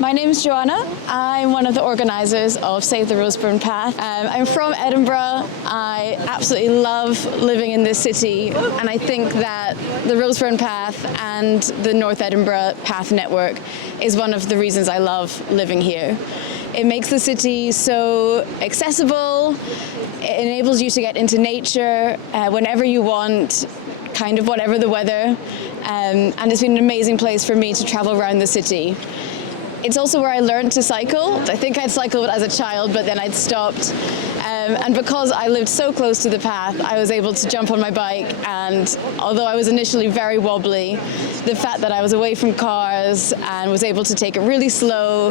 My name is Joanna. I'm one of the organisers of Save the Roseburn Path. I'm from Edinburgh. I absolutely love living in this city, and I think that the Roseburn Path and the North Edinburgh Path Network is one of the reasons I love living here. It makes the city so accessible. It enables you to get into nature whenever you want, kind of whatever the weather, and it's been an amazing place for me to travel around the city. It's also where I learned to cycle. I think I'd cycled as a child, but then I'd stopped. And because I lived so close to the path, I was able to jump on my bike, and although I was initially very wobbly, the fact that I was away from cars and was able to take it really slow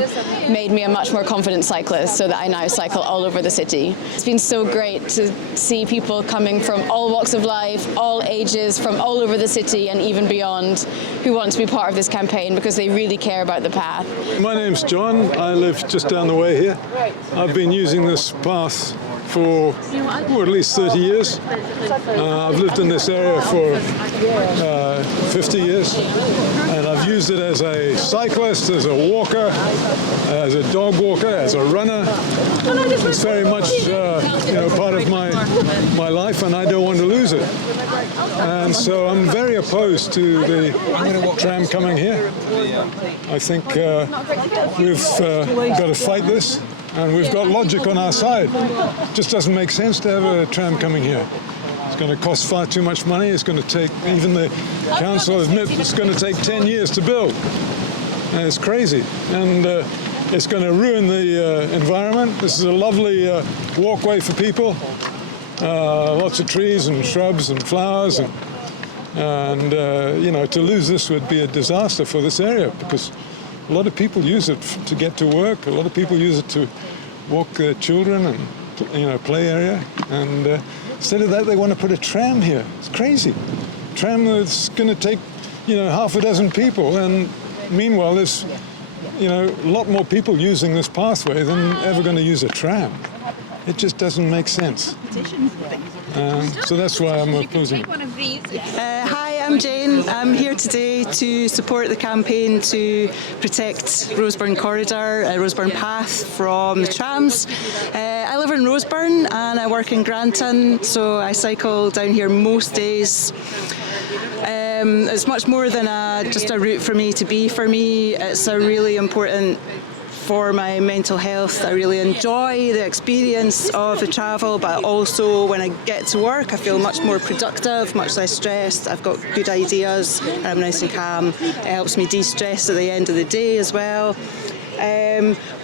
made me a much more confident cyclist, so that I now cycle all over the city. It's been so great to see people coming from all walks of life, all ages, from all over the city and even beyond, who want to be part of this campaign because they really care about the path. My name's John. I live just down the way here. I've been using this path for at least 30 years. I've lived in this area for 50 years, and I've used it as a cyclist, as a walker, as a dog walker, as a runner. It's very much part of my life, and I don't want to lose it. And so I'm very opposed to the tram coming here. I think we've got to fight this. And we've got logic on our side. It just doesn't make sense to have a tram coming here. It's going to cost far too much money. It's going to take, even the council admit, it's going to take 10 years to build. And it's crazy. And it's going to ruin the environment. This is a lovely walkway for people. Lots of trees and shrubs and flowers. And to lose this would be a disaster for this area, because a lot of people use it to get to work. A lot of people use it to walk their children and, play area. And instead of that, they want to put a tram here. It's crazy. Tram that's going to take, half a dozen people. And meanwhile, there's, a lot more people using this pathway than ever going to use a tram. It just doesn't make sense. So that's why I'm opposing. Hi, I'm Jane. I'm here today to support the campaign to protect Roseburn Corridor, Roseburn Path from the trams. I live in Roseburn and I work in Granton, so I cycle down here most days. It's much more than just a route for me to be. For me, it's a really important for my mental health. I really enjoy the experience of the travel, but also when I get to work I feel much more productive, much less stressed. I've got good ideas, I'm nice and calm. It helps me de-stress at the end of the day as well.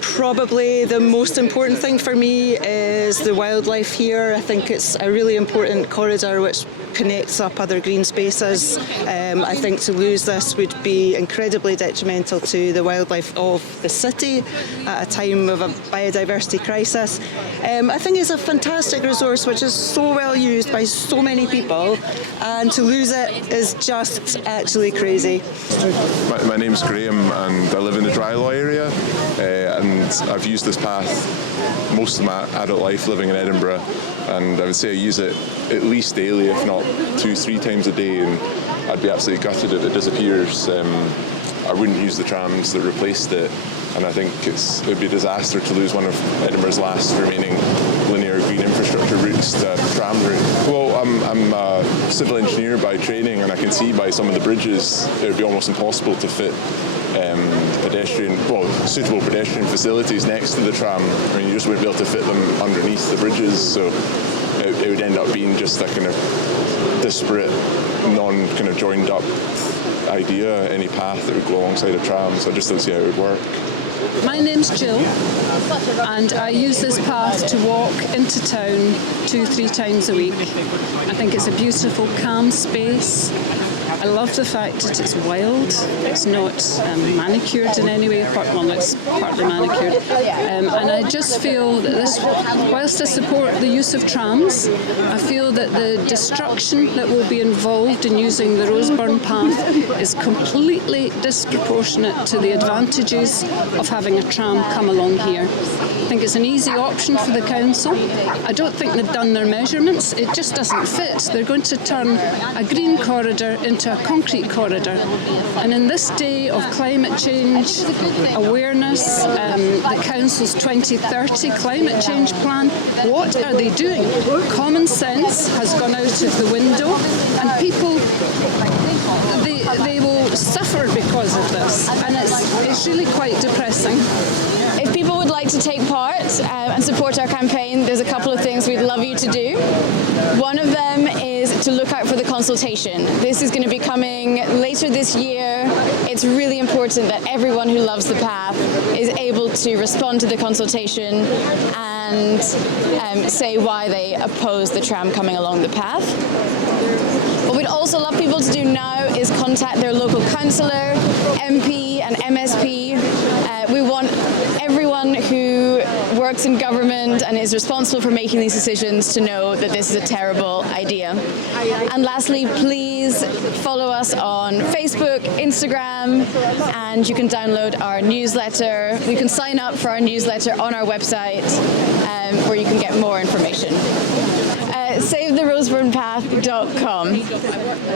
Probably the most important thing for me is the wildlife here. I think it's a really important corridor which connects up other green spaces. I think to lose this would be incredibly detrimental to the wildlife of the city at a time of a biodiversity crisis. I think it's a fantastic resource which is so well used by so many people, and to lose it is just actually crazy. My name's Graham and I live in the Drylaw area, and I've used this path most of my adult life living in Edinburgh, and I would say I use it at least daily, if not 2-3 times a day, and I'd be absolutely gutted if it disappears. I wouldn't use the trams that replaced it, and I think it would be a disaster to lose one of Edinburgh's last remaining linear green infrastructure routes to a tram route. Well, I'm a civil engineer by training, and I can see by some of the bridges it would be almost impossible to fit suitable pedestrian facilities next to the tram. I mean, you just wouldn't be able to fit them underneath the bridges, so it would end up being just a kind of disparate, non-kind of joined up idea, any path that would go alongside a tram, so I just don't see how it would work. My name's Jill, and I use this path to walk into town 2-3 times a week. I think it's a beautiful, calm space. I love the fact that it's wild. It's not manicured in any way, it's partly manicured. And I just feel that whilst I support the use of trams, I feel that the destruction that will be involved in using the Roseburn Path is completely disproportionate to the advantages of having a tram come along here. I think it's an easy option for the council. I don't think they've done their measurements. It just doesn't fit. They're going to turn a green corridor into a concrete corridor. And in this day of climate change awareness, the Council's 2030 climate change plan, what are they doing? Common sense has gone out of the window, and people, they will suffer because of this, and it's really quite depressing. If people would like to take part and support our campaign, there's a couple of things we'd love you to do. One of them is to look out for the consultation. This is going to be coming later this year. It's really important that everyone who loves the path is able to respond to the consultation and say why they oppose the tram coming along the path. What we'd also love people to do now is contact their local councillor, MP and MSP. We want everyone who works in government and is responsible for making these decisions to know that this is a terrible idea. And lastly, please follow us on Facebook, Instagram, and you can download our newsletter. You can sign up for our newsletter on our website where you can get more information. SaveTheRoseburnPath.com.